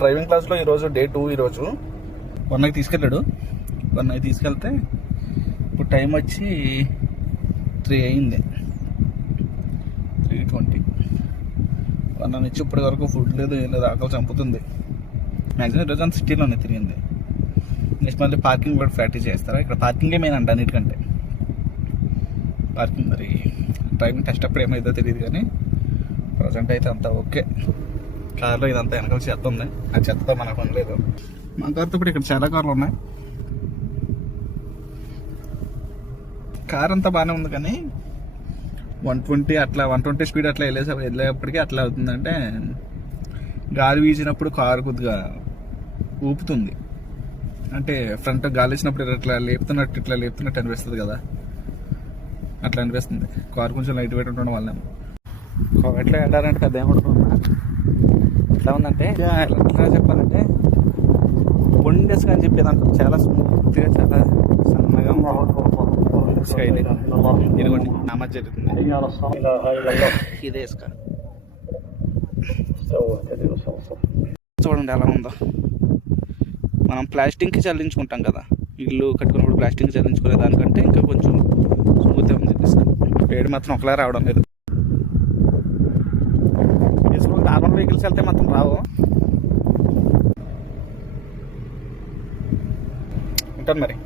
Driving క్లాస్లో ఈరోజు day two ఈరోజు వన్ నైట్ తీసుకెళ్ళాడు. వన్ నైట్ తీసుకెళ్తే ఇప్పుడు టైం వచ్చి త్రీ అయింది. Three twenty. వన్ నుంచి ఇప్పటి వరకు ఫుడ్ లేదు ఏం లేదు ఆకలి చంపుతుంది. మ్యాక్సిమం ఈరోజు అంత సిటీలోనే తిరిగింది. నెక్స్ట్ మళ్ళీ పార్కింగ్ కూడా ప్రాక్టీస్ చేస్తారా? ఇక్కడ పార్కింగే మెయిన్ అంట అన్నిటికంటే. పార్కింగ్ మరి డ్రైవింగ్ టెస్ట్ అప్పుడు ఏమైందో తెలియదు కానీ ప్రజెంట్ అయితే అంతా ఓకే. కార్లో ఇదంతా వెనకాల చెత్త ఉంది. ఆ చెత్తతో మనకు పని లేదు. మా కార్తో ఇప్పుడు ఇక్కడ చాలా కార్లు ఉన్నాయి. కార్ అంతా బాగానే ఉంది కానీ వన్ ట్వంటీ అట్లా వన్ ట్వంటీ స్పీడ్ అట్లా వెళ్ళేసే వెళ్ళేప్పటికీ అట్లా అవుతుందంటే గాలి వీచినప్పుడు కారు కొద్దిగా ఊపుతుంది. అంటే ఫ్రంట్ గాలి వేసినప్పుడు ఇట్లా లేపుతున్నట్టు ఇట్లా లేపుతున్నట్టు అనిపిస్తుంది కదా. అట్లా అనిపిస్తుంది. కారు కొంచెం లైట్ వెయిట్ ఉండడం వల్ల ఎట్లా వెళ్ళారంటే పెద్ద ఏమనుకుంటున్నా ఎట్లా ఉందంటే ఎట్లా చెప్పాలంటే వండేస్ అని చెప్పేదాంట్లో చాలా స్మూత్గా చాలా సన్నగా ఇదిగోండి నమాజ్ జరుగుతుంది. ఇదే ఇసుక. చూడండి ఎలా ఉందో. మనం ప్లాస్టిక్కి చల్లించుకుంటాం కదా. ఇల్లు కట్టుకున్నప్పుడు ప్లాస్టిక్ చల్లించుకునే దానికంటే ఇంకా కొంచెం స్మూత్గా ఉంది ఇసుక. వేడి మాత్రం ఒకలా రావడం లేదు. నార్మల్ వెళ్తే మాత్రం రావు. ఉంటాను మరి.